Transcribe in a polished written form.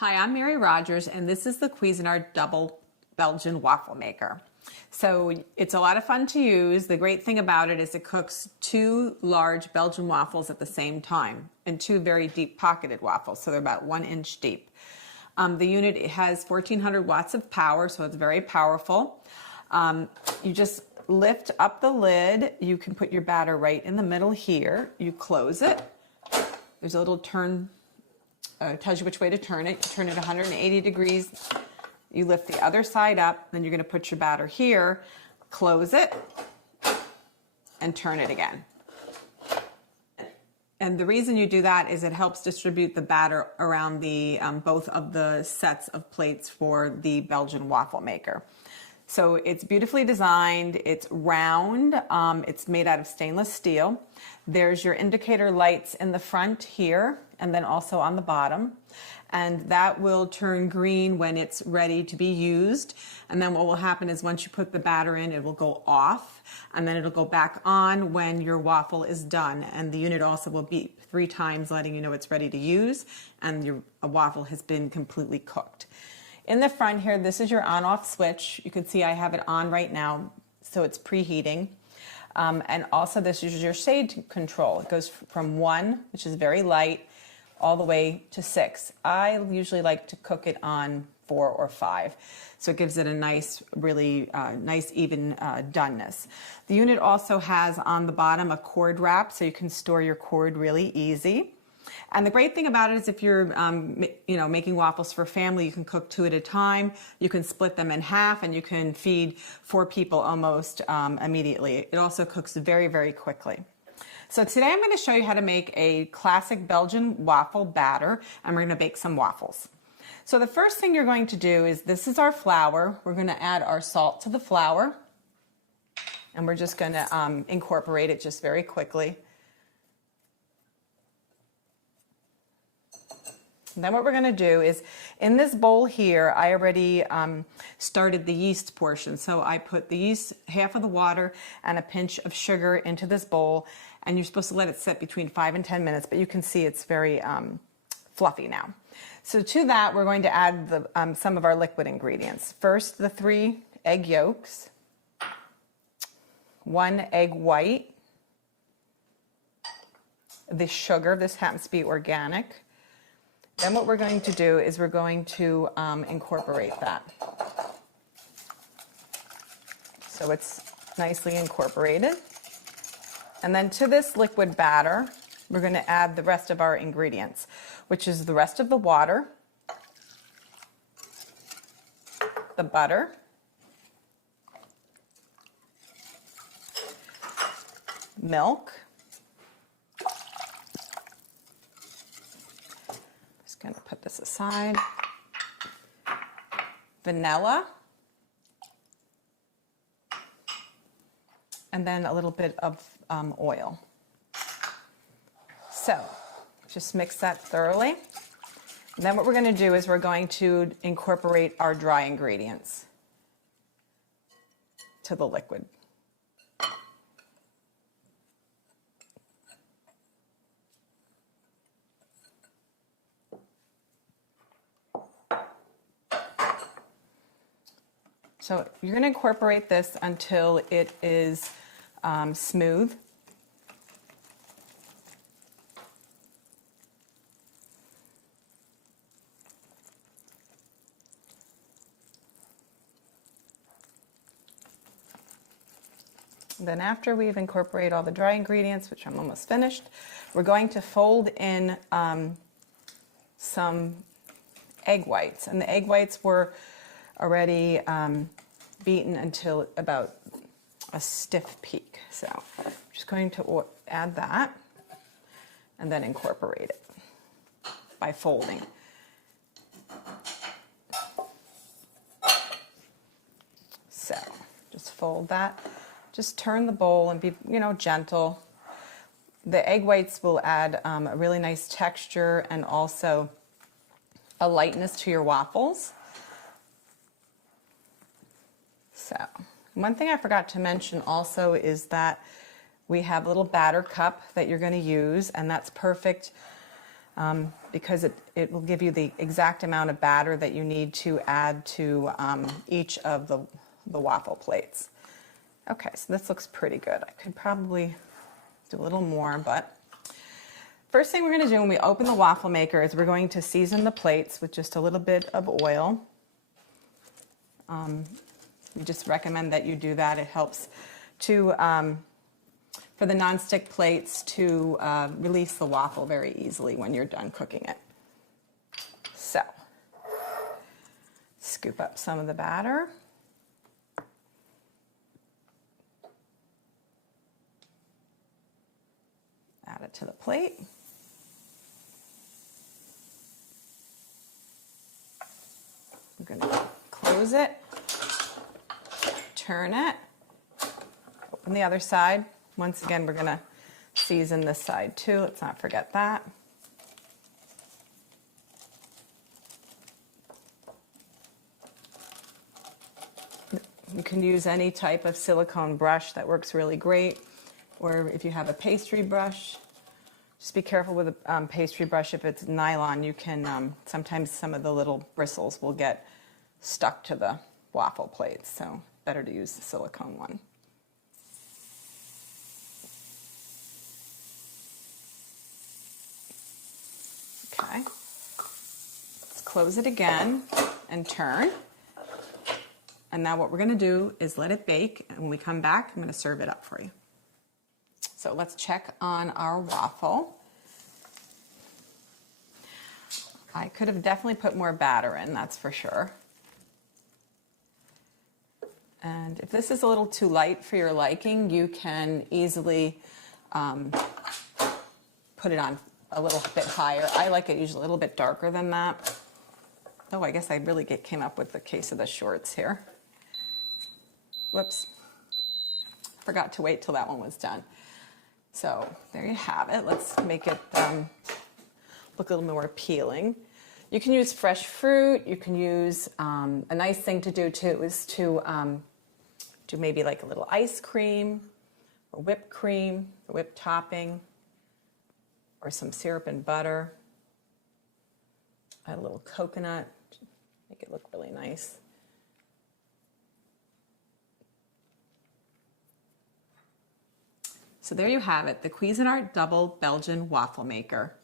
Hi, I'm Mary Rogers, and this is the Cuisinart Double Belgian Waffle Maker. So it's a lot of fun to use. The great thing about it is it cooks 2 large Belgian waffles at the same time, and 2 very deep pocketed waffles, so they're about 1 inch deep. The unit has 1400 watts of power, so it's very powerful. You just lift up the lid. You can put your batter right in the middle here. You close it. There's a little turn. Tells you which way to turn it. You turn it 180 degrees. You lift the other side up, then you're going to put your batter here, close it, and turn it again. And the reason you do that is it helps distribute the batter around the both of the sets of plates for the Belgian waffle maker. So it's beautifully designed, it's round, it's made out of stainless steel. There's your indicator lights in the front here and then also on the bottom. And that will turn green when it's ready to be used. And then what will happen is once you put the batter in, it will go off and then it'll go back on when your waffle is done. And the unit also will beep 3 times letting you know it's ready to use and your waffle has been completely cooked. In the front here, this is your on-off switch. You can see I have it on right now, so it's preheating. And also this is your shade control. It goes from 1, which is very light, all the way to 6. I usually like to cook it on 4 or 5. So it gives it a nice, really nice even doneness. The unit also has on the bottom a cord wrap, so you can store your cord really easy. And the great thing about it is if you're making waffles for family, you can cook 2 at a time. You can split them in half and you can feed 4 people almost immediately. It also cooks very, very quickly. So today I'm going to show you how to make a classic Belgian waffle batter, and we're going to bake some waffles. So the first thing you're going to do is, this is our flour. We're going to add our salt to the flour, and we're just going to incorporate it just very quickly. And then what we're going to do is, in this bowl here, I already started the yeast portion. So I put the yeast, half of the water, and a pinch of sugar into this bowl. And you're supposed to let it sit between 5 and 10 minutes, but you can see it's very fluffy now. So to that, we're going to add some of our liquid ingredients. First, the 3 egg yolks, 1 egg white, the sugar. This happens to be organic. Then what we're going to do is we're going to incorporate that. So it's nicely incorporated. And then to this liquid batter, we're going to add the rest of our ingredients, which is the rest of the water, the butter, milk, going to put this aside, vanilla, and then a little bit of oil. So just mix that thoroughly. And then what we're going to do is we're going to incorporate our dry ingredients to the liquid. So you're going to incorporate this until it is smooth. Then after we've incorporated all the dry ingredients, which I'm almost finished, we're going to fold in some egg whites. And the egg whites were already beaten until about a stiff peak. So I'm just going to add that and then incorporate it by folding. So just fold that. Just turn the bowl and be, gentle. The egg whites will add a really nice texture and also a lightness to your waffles. So, one thing I forgot to mention also is that we have a little batter cup that you're going to use, and that's perfect because it will give you the exact amount of batter that you need to add to each of the waffle plates. Okay, so this looks pretty good. I could probably do a little more, but first thing we're going to do when we open the waffle maker is we're going to season the plates with just a little bit of oil. We just recommend that you do that. It helps to for the nonstick plates to release the waffle very easily when you're done cooking it. So, scoop up some of the batter. Add it to the plate. I'm going to close it, turn it, open the other side. Once again, we're going to season this side too. Let's not forget that. You can use any type of silicone brush that works really great. Or if you have a pastry brush, just be careful with a pastry brush. If it's nylon, you can, sometimes some of the little bristles will get stuck to the waffle plates, so better to use the silicone one. Okay, let's close it again and turn. And now what we're going to do is let it bake, and when we come back, I'm going to serve it up for you. So let's check on our waffle. I could have definitely put more batter in, that's for sure. And if this is a little too light for your liking, you can easily put it on a little bit higher. I like it usually a little bit darker than that. Oh, I guess I really came up with the case of the shorts here. Whoops. Forgot to wait till that one was done. So there you have it. Let's make it look a little more appealing. You can use fresh fruit. You can use, a nice thing to do too is to do maybe like a little ice cream or whipped cream, or whipped topping, or some syrup and butter. Add a little coconut, make it look really nice. So there you have it, the Cuisinart Double Belgian Waffle Maker.